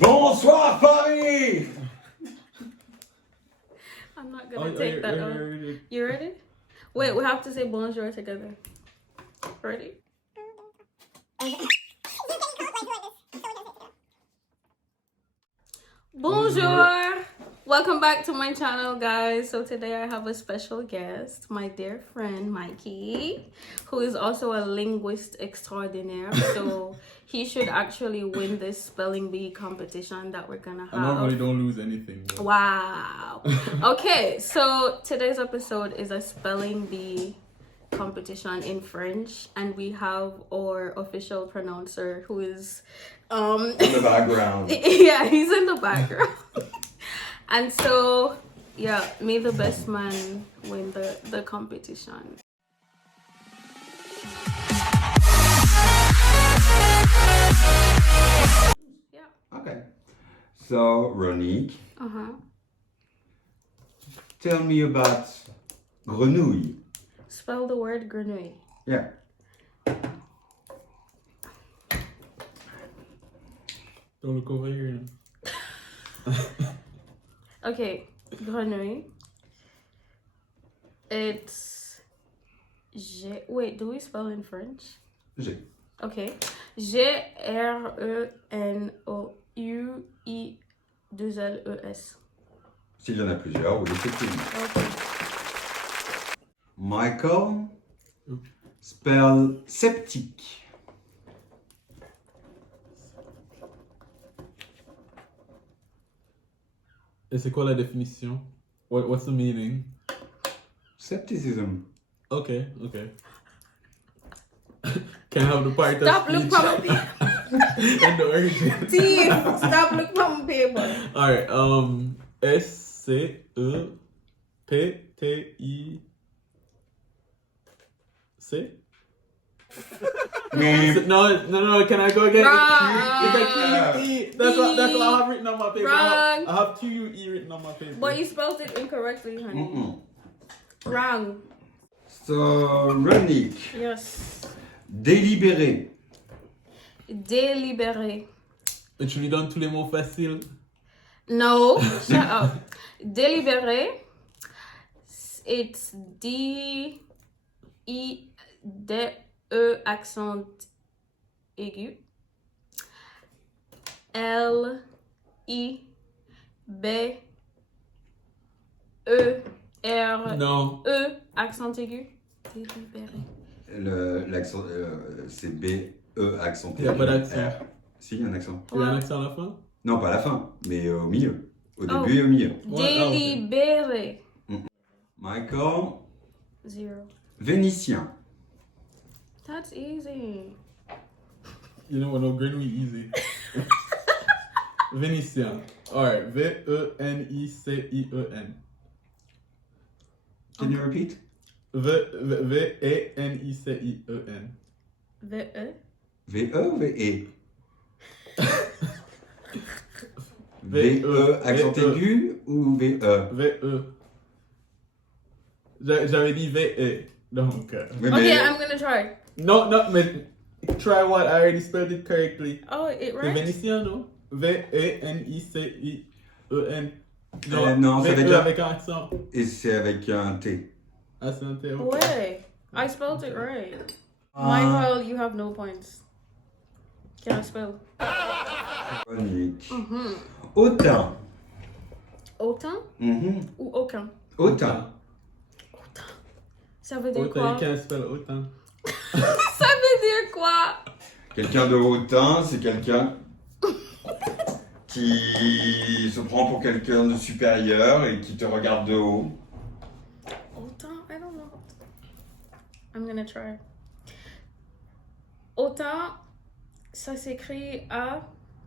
Bonsoir Paris! I'm not gonna take that off. You ready? Wait, we have to say bonjour together. Ready? Bonjour! Welcome back to my channel, guys. So today I have a special guest, my dear friend Mikey, who is also a linguist extraordinaire. So he should actually win this spelling bee competition that we're gonna have. I normally don't lose anything. But... Wow. Okay, so today's episode is a spelling bee competition in French, and we have our official pronouncer who is In the background. yeah, he's in the background. And so yeah, may the best man win the competition. Yeah. Okay. So, Ronique, tell me about grenouille. Spell the word grenouille. Yeah. Don't look over here. Okay, grenouille. It's wait, do we spell in French? G. Okay. Grenouilles. S'il y en a plusieurs, oui, effectivement. Okay. Michael, spell sceptique. Et c'est quoi la définition? What's the meaning? Scepticism. Okay. Can I have the part Stop of looking speech from me. and the origin? Steve, stop looking from paper. Alright, S-C-E-P-T-I-C? Mais No, can I go again? Wrong. It's a Q-U-E. That's what I have written on my paper. Wrong. I have Q-U-E written on my paper. But you spelled it incorrectly, honey. Wrong. So, Ronique, Yes. délibéré. Délibéré. Et tu lui donnes tous les mots faciles. No, shut up. Délibéré. It's D-E accent aigu. L-I-B-E-R-E Non. accent aigu. Délibéré. L'accent, c'est B-E accent. Il y a pas d'accent. R. Si, il y a un accent. Il y a un accent à la fin? Non, pas à la fin, mais au milieu. Au début et au milieu. Délibéré. Michael, 0. vénitien. That's easy. You know what? No, Grenouille easy. Vénitien. Alright. V-E-N-I-C-I-E-N. Can you repeat? V-E-N-I-C-I-E-N. V-E. V-E ou V-E? V-E accent aigu ou V-E? V-E. J'avais dit V-E. Donc. Oui, Okay, mais- I'm gonna try. No, mais try what? I already spelled it correctly. Oh, it C'est right? Vénitien, non? V-E-N-I-C-I-E-N. non, ça veut V-E dire- avec un accent. Et c'est avec un T. Ah, c'est un T. ok. Way. I spelled it right. Ah. Michael, you have no points. Can I spell? Ronique. Autain. Autant Mhm. ou aucun? Autain. Ça veut dire Autant, quoi? you can't spell autant. Ça veut dire quoi? Quelqu'un de hautain, c'est quelqu'un qui se prend pour quelqu'un de supérieur et qui te regarde de haut. Autant? I don't know. I'm gonna try. Autant, ça s'écrit A.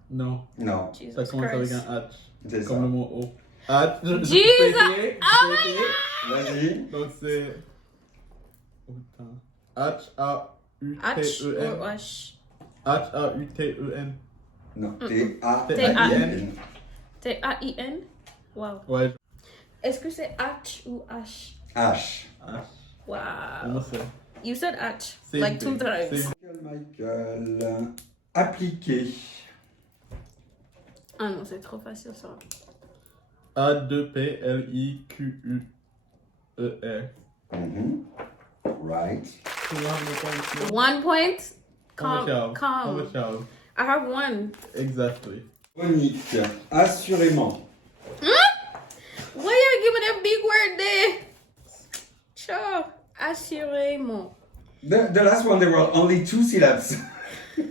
Non. Non, Jesus Ça commence avec Christ. un H. c'est ça. Comme le mot O. H. Jesus! Oh Vas-y. Donc c'est. Autant. H-A-U-T-E-N. H ou H? H-A-U-T-E-N. Non, T-A-I-N. T-A-I-N. T-A-I-N? Wow. Ouais. Est-ce que c'est H ou H? H. H. Wow. Comment c'est? You said H Same like thing. 2 times. Same. Michael. Appliqué. Ah non, c'est trop facile ça. A2PLIQUER. Right. Do you have no points here? 1 point. How much you have? How Calm. much you have? I have 1. Exactly. Monique, assurément. Why you give me that big word there? Sure. Assurément. The last one, there were only 2 syllables.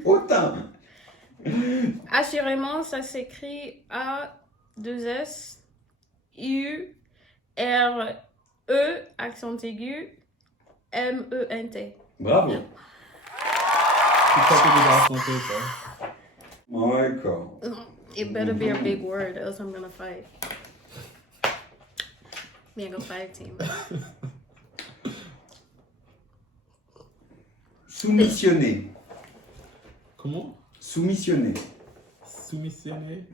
Autant. Assurément, ça s'écrit A-2-S U-R-E, accent aigu, M-E-N-T. Bravo. Tu tapes des dans son paper. Michael. It better be a big word, else I'm gonna fight. Me, I go fight team. Soumissionné. Comment? Soumissionné. Soumissionner.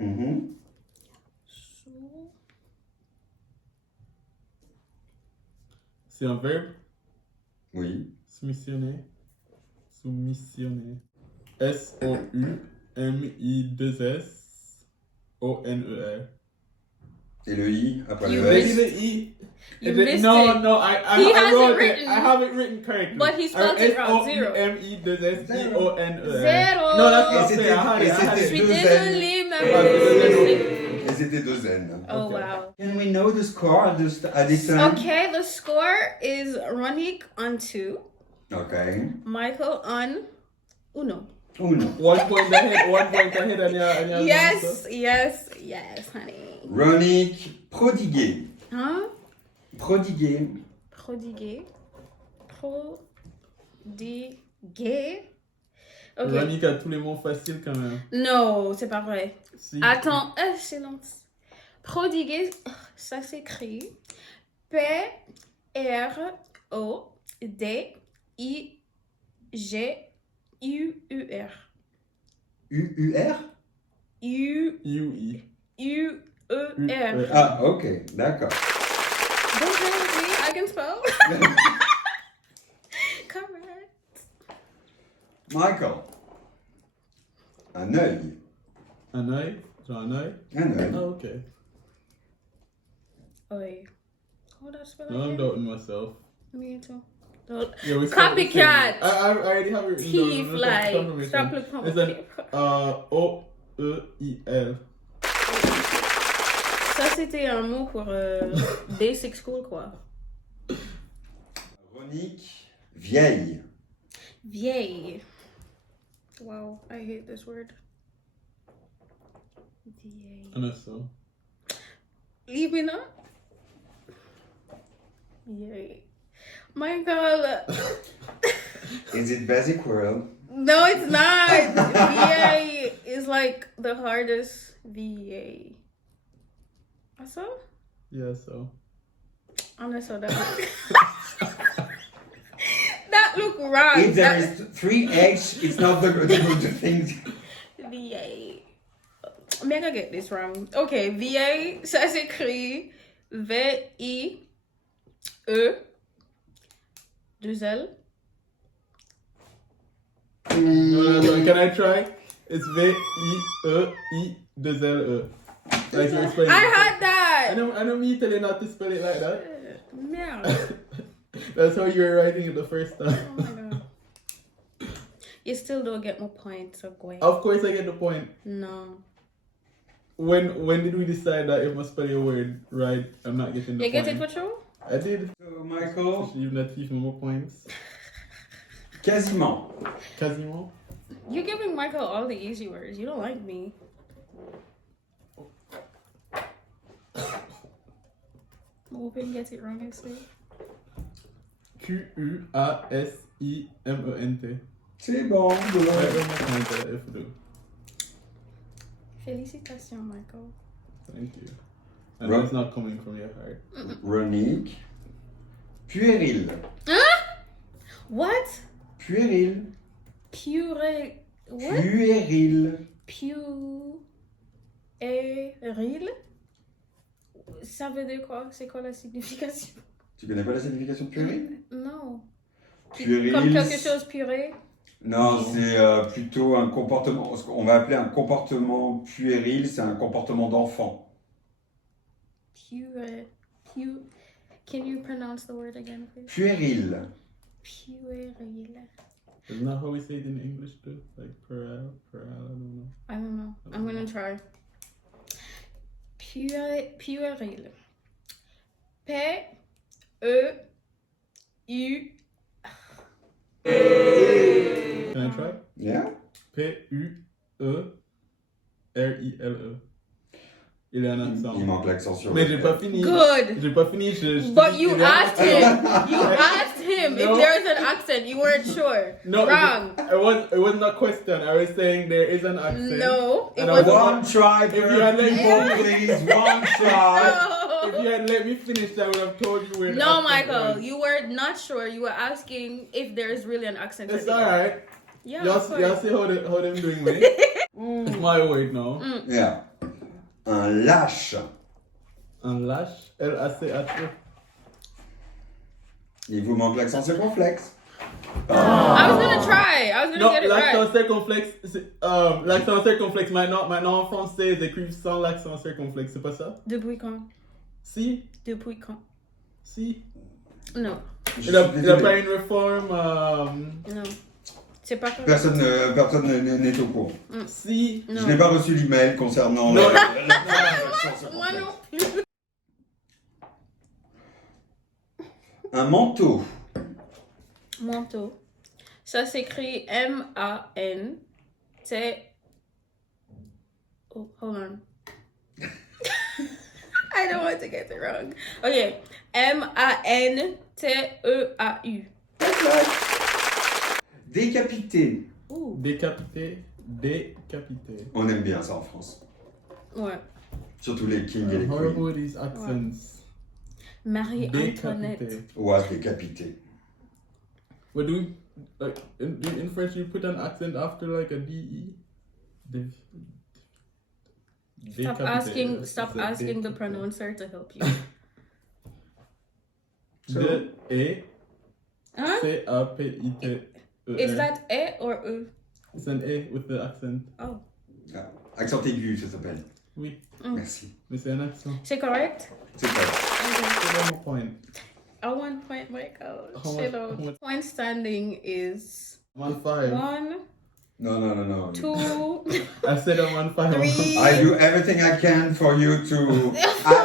C'est un verbe? Oui. Soumissionner. Soumissionner. S-O-U-M-I-2-S-O-N-E-R. Et le I après You le Maybe S. the E. You The- missed no, it. no, He I has wrote it written. I have it written correctly. But he spelled it wrong, zero. S-O-M-I-2-S-I-O-N-E-R. Zéro. No, that's Et not c'était- fair. I had et it, I had c'était Je it. suis deux désolée, Ah, mais Et c'était 2 N. Oh Okay. wow. Can we know the score at this time? Okay, the score is Ronique on 2, Okay. Michael on uno. Uno. 1 point ahead, 1 point ahead on your Yes, answer. yes, yes, honey. Ronique, prodigué. Huh? Prodigué. Prodigué. Prodigué. Ok. Ronique a tous les mots faciles quand même. Non, c'est pas vrai. Si. Attends, silence. Prodigué, ça s'écrit P-R-O-D-I-G-U-U-R. U-U-R? U-I. U-U-E-R. Ah, ok, d'accord. Don't tell me I can spell. Correct. Michael. Un œil. Un œil? Genre un œil? Un œil. Ah, ok. Wait. Hold on, spell No, I'm again. doubting myself. Me too. Don't- Yeah, we spelled the same. Copycat. I already have it written down. Thief, No, like, confirmation. stop looking on It's my an paper. O-E-I-L. Ça, c'était un mot pour basic school, quoi. Ronique, vieille. Vieille. Wow, I hate this word. Vieille. I know so. Leave me now. Vieille. Michael. Is it basic word? No, it's not. VA is like the hardest VA. Also? Yeah, so. I'm not so that. That look wrong. If there That- is 3H, it's not the good thing. VA. I'm gonna get this wrong. Okay, VA, ça s'écrit V-I-E 2L. No, can I try? It's V-I-E-I-2-L-E. Like you explained. I had that. I know me telling you not to spell it like that. Merde. That's how you were writing it the first time. Oh my god. You still don't get my point, so go ahead. Of course, I get the point. No. When did we decide that if I spell your word right, I'm not getting the You point? get it for sure? I did. So, Michael, You've not given more points. quasiment. Quasiment. You're giving Michael all the easy words. You don't like me. I'm hoping gets it wrong next week. Q-U-A-S-I-M-E-N-T. C'est bon. Right bon. on my point, if you do. Félicitations, Michael. Thank you. And Right. it's not coming from your heart. Ronique, puéril. Huh? What? Puéril. Purée. What? Puéril. Puéril? Ça veut dire quoi? C'est quoi la signification? Tu connais pas la signification de puéril? Non. Puéril. Comme quelque chose purée? Non, c'est plutôt un comportement, ce qu'on va appeler un comportement puéril, c'est un comportement d'enfant. Can you pronounce the word again, please? Puéril. Pueril. Isn't that how we say it in English too? Like puerile, I don't know. I don't know. I'm gonna try. Pueril. P-E-U. Can I try? Yeah? P-U-E-R-I-L-E. Il y a un accent. Il manque l'accent sur Mais le j'ai pas fini. Good. J'ai pas fini. But you asked him. You asked him No. if there's an accent. You weren't sure. No, Wrong. It wasn't a question. I was saying there is an accent. No, it And I was wasn't. One try If you per had let people, me- please. One try. If you had let me finish, I would have told you where the No, accent Michael, was. you were not sure. You were asking if there's really an accent. It's or not. alright. Yeah, Y'all of course. see how them doing me? It's my word now. Yeah. Un lâche. Un lâche. L-A-C-H-E. Il vous manque l'accent circonflexe. I was gonna try. I was gonna Non, get it l'accent right. circonflexe, l'accent circonflexe, maintenant en français, ils écrivent sans l'accent circonflexe, c'est pas ça? Depuis quand? Si, Depuis quand? si. Non, Je Il a suis désolé. pas une réforme, non. C'est pas correct. Personne n'est au courant. si. Non. Je n'ai pas reçu l'email concernant Non. l'accent Moi circonflexe. non plus. Un manteau. Manteau. Ça s'écrit M-A-N-T. Oh, hold on. I don't want to get it wrong. Okay. M-A-N-T-E-A-U. Décapité. Ooh. Décapité. On aime bien ça en France. Ouais. Surtout les kings et les Horrible queens. with these accents. Marie-Antoinette. Décapité. Ouais, décapité. What do we, like, in French, you put an accent after like a D-E? Stop Décapité. stop It's a asking the décapité. pronouncer to help you. D-E. Huh? C-A-P-I-T-E-R. Is that E or U? It's an A with the accent. Oh. Ah, accent aigu, ça s'appelle. Oui, Merci. mais c'est un accent. C'est correct? C'est ça. C'est one more point. I 1 point, Michael. How Chill much- out. how much- Point standing is 1-5. 1, Non, non, non, non. 2, I said I'm 1-5. Three. I do everything I can for you to 4.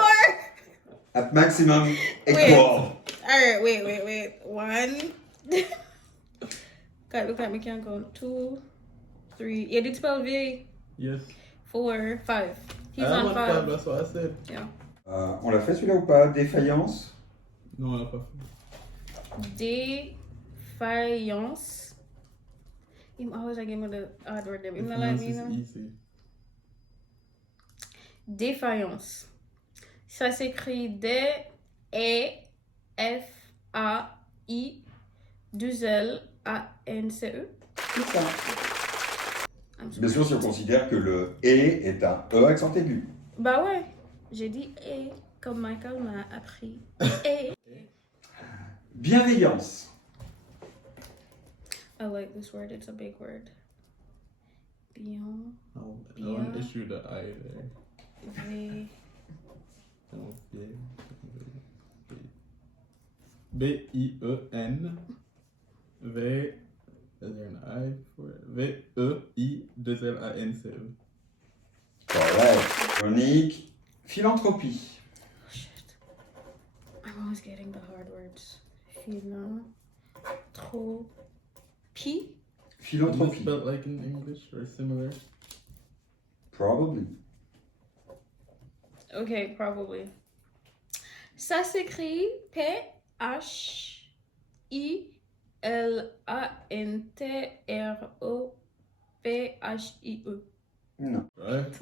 at maximum equal. Alright, wait. 1. God, look at me, can't go. 2, 3. Yeah, did spell V. Yes. 4, 5. He's I'm on 1-5, 5. that's what I said. Yeah. On l'a fait celui-là ou pas? Défaillance? Non, on l'a pas fait. Défaillance. Him always like give me the odd word them. Him not like This me, is no? easy. Défaillance. Ça s'écrit D-E-F-A-I-2-L-A-N-C-E. C'est ça. I'm sorry. Bien sûr, si on considère que le E est un E accent aigu. Bah ouais, j'ai dit E comme Michael m'a appris. E. Bienveillance. I like this word, it's a big word. Bien, I want Bien. to issue the I there. V. Non, B-I-E-N. V. Is there an I for it? V-E-I-2-L-A-N-C-E. Correct. Chronique. Philanthropie. Oh shit. I'm always getting the hard words. Philanthropie. Is it Philanthropie. spelled like in English or similar? Probably. Okay, probably. Ça s'écrit P-H-I-L-A-N-T-R-O-P-H-I-E. Non. Right?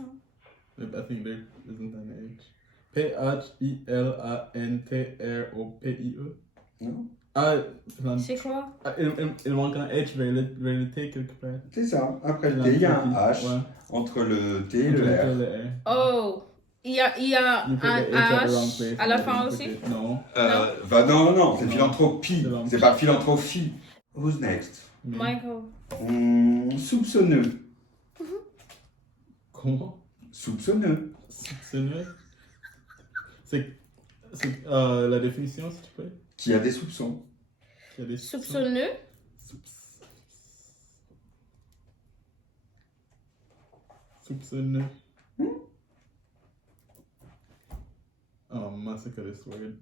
I think there isn't an H. P-H-I-L-A-N-T-R-O-P-I-E. Non. Ah, C'est quoi? il manque un H vers le T quelque part. C'est ça. Après le T, il y a un H. Ouais. Entre le T et le R. Oh, il y a You put un the H at the wrong H place. à la You fin put aussi? it- Non. Non, c'est Non. philanthropie. C'est C'est pas philanthropie. Who's next? Michael. Soupçonneux. Comment? Soupçonneux. Soupçonneux. C'est la définition, s'il te plaît. Qui a des soupçons. Qui a des Soupçonneux. Soupçonneux. Massacre this word.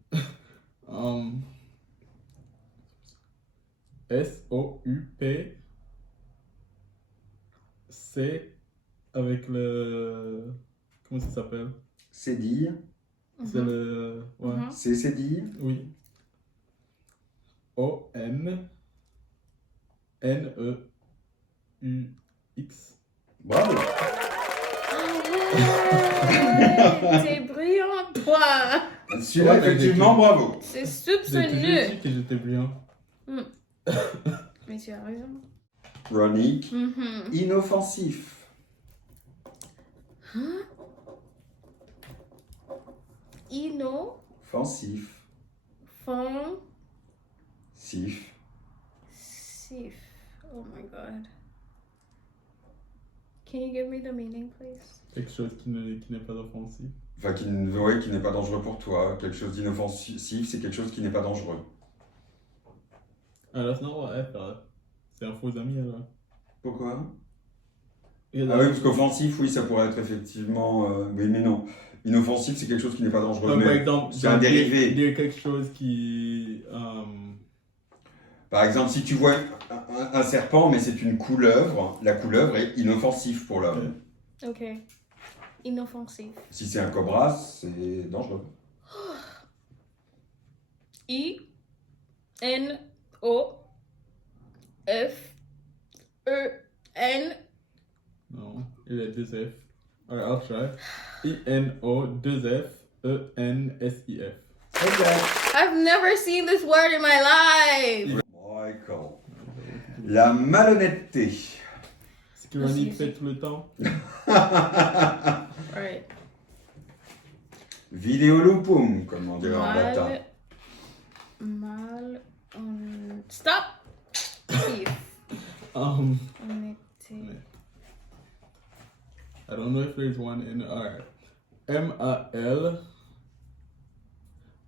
S-O-U-P. C avec le. Comment ça s'appelle? C'est dire. C'est le. Ouais. Mhm. C'est dire. Oui. O-N-N-E-U-X. Bravo. Ah ouais, t'es brillant, toi. Celui-là, Ouais, effectivement, bravo. C'est J'ai toujours soupçonneux. dit que j'étais brillant. Mais tu as raison. Ronique. Mhm. Inoffensif. Inoffensif. Sif. Oh my god. Can you give me the meaning, please? Quelque chose qui n'est pas offensif. Enfin, qui n'est pas dangereux pour toi. Quelque chose d'inoffensif, c'est quelque chose qui n'est pas dangereux. Ah, that's not what I thought. C'est un faux ami alors. Pourquoi? Yeah, Ah oui, parce qu'offensif, oui, ça pourrait être effectivement... oui, mais non. Inoffensif, c'est quelque chose qui n'est pas dangereux. Par Mais exemple, c'est un dérivé. dire quelque chose qui. Par exemple, si tu vois un serpent, mais c'est une couleuvre, la couleuvre est inoffensive pour l'homme. Ok. Inoffensif. Si c'est un cobra, c'est dangereux. I-N-O-F-E-N. Non, il y a deux F. Alright, I'll try. I-N-O-2-F-E-N-S-I-F. I've never seen this word in my life. Michael. La malhonnêteté. Ce que Ronnie fait tout le temps. Alright. Videolupum, comme on dirait en latin. Stop. Thief. Honnêteté. I don't know if there's one in R. M-A-L.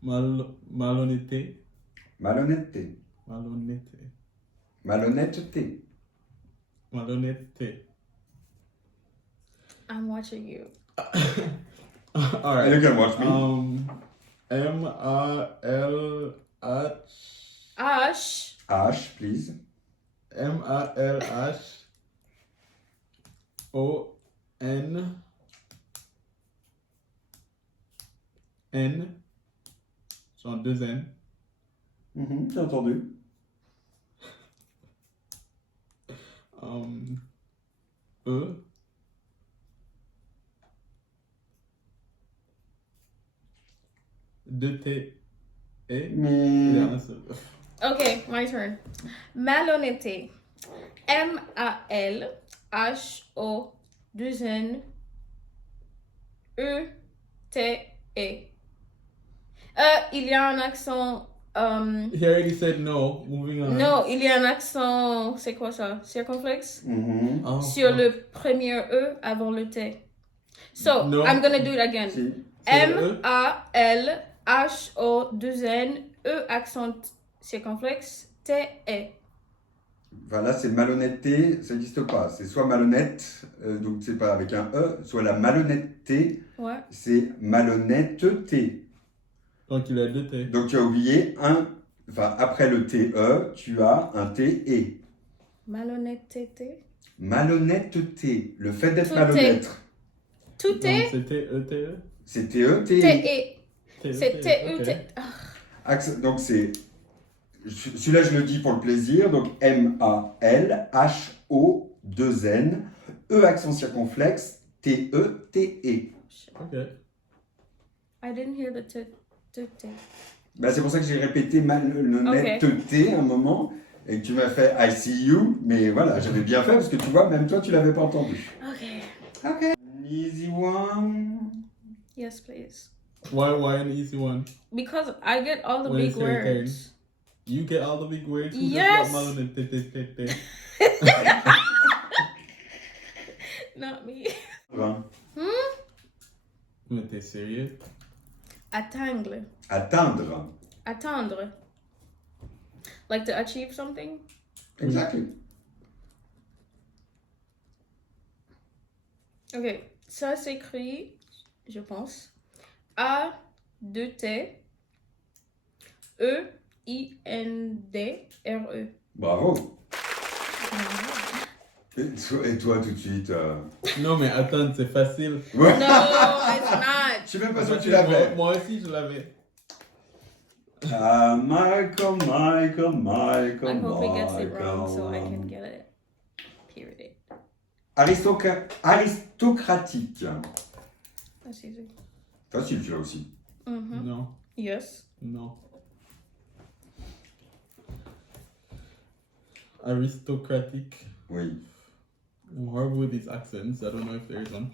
Malhonnêteté. Malhonnêteté. Malhonnêteté. Malhonnêteté. Malhonnêteté. I'm watching you. Alright. You can watch me. M-A-L-H. Ash. H, please. M-A-L-H-O-N. N. Genre deux N. J'ai entendu. E. Deux T. E. Mais... Il y a un seul. Okay, my turn. Malhonnêteté. M-A-L-H-O-2-N-E-T-E. Il y a un accent. He already said no. Moving on. Non, il y a un accent. C'est quoi ça? Circonflexe? Oh, Sur le premier E avant le T. So, No. I'm gonna do it again. Si. C'est le E. M-A-L-H-O-2-N-E accent circonflexe T-E. Voilà, c'est malhonnêteté, ça n'existe pas. C'est soit malhonnête, donc c'est pas avec un E, soit la malhonnêteté, Ouais. c'est malhonnêteté. Donc il a deux T. Donc tu as oublié un, enfin après le TE, tu as un TE. Malhonnêteté. Malhonnêteté, le fait d'être Tout malhonnête. Tout Donc est c'est T-E-T-E. C'est TE, TE. T-E. T-E-T-E. C'est T-E-T. ok. Donc c'est, celui-là je le dis pour le plaisir, donc M-A-L-H-O-2-N, E accent circonflexe, T-E-T-E. Ok. I didn't hear the T. Ben, c'est pour ça que j'ai répété malhonnêteté un moment et que tu m'as fait I see you, mais voilà, j'avais bien fait parce que tu vois, même toi tu l'avais pas entendu. Okay. Ok. Easy one. Yes, please. Why an easy one? Because I get all the When big it's your turn. words. You get all the big words. Yes. Yes. Not me. Attendre. Mais t'es sérieux? Atteindre. Atteindre. Attendre. Like to achieve something? Exactly. Ok. Ça s'écrit, je pense, A-2-T E-I-N-D-R-E. Bravo. Et toi, tout de suite. Non, mais attends, c'est facile. Ouais. No, it's not. Je sais même pas si tu l'avais. Moi aussi, je l'avais. Michael. I hope he gets it wrong so I can get it. Period. Aristocratique. That's easy. Facile, tu l'as aussi. Mm-hmm. Non, Yes. non. Aristocratique. Oui. I'm horrible with these accents. I don't know if there is one.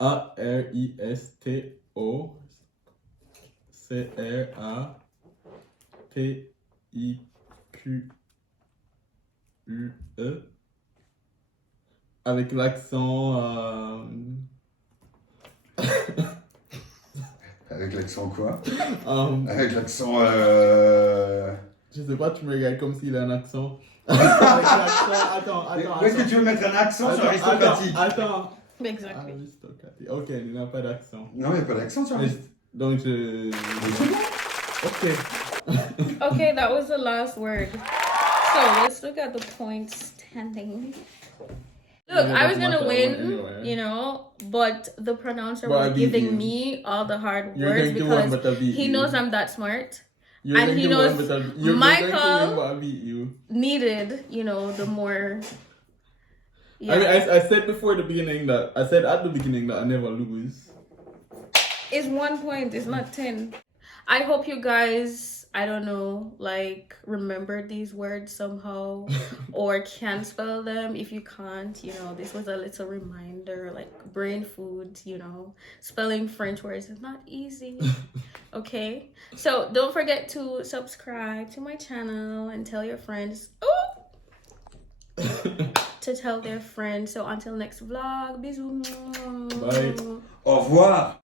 Aristocratiquue. Avec l'accent. Avec l'accent quoi? um, Avec l'accent. je sais pas, tu me regardes comme s'il a un accent. Avec l'accent. Attends. Où est-ce que tu veux mettre un accent sur aristocratique? Attends. Exactly. Aristocratique. Ok, il n'a pas d'accent. Non, il n'y a pas d'accent sur aristocratique. Donc je. Ok. Okay, that was the last word. So let's look at the points standing. Look, I was gonna win, you know, but the pronouncer But I was beat giving you. me all the hard You're words going to win, because but I beat he you. knows I'm that smart. You're And going he to knows win, but you're Michael- going to win, but I beat you. Needed, you know, the more. Yeah. I mean, I said before the beginning that I said at the beginning that I never lose. It's 1 point, it's not 10. I hope you guys, I don't know, like remember these words somehow or can spell them. If you can't, you know, this was a little reminder, like brain food, you know. Spelling French words is not easy. Okay? So don't forget to subscribe to my channel and tell your friends. Oh! To tell their friends. So until next vlog, bisous. Bye. Au revoir.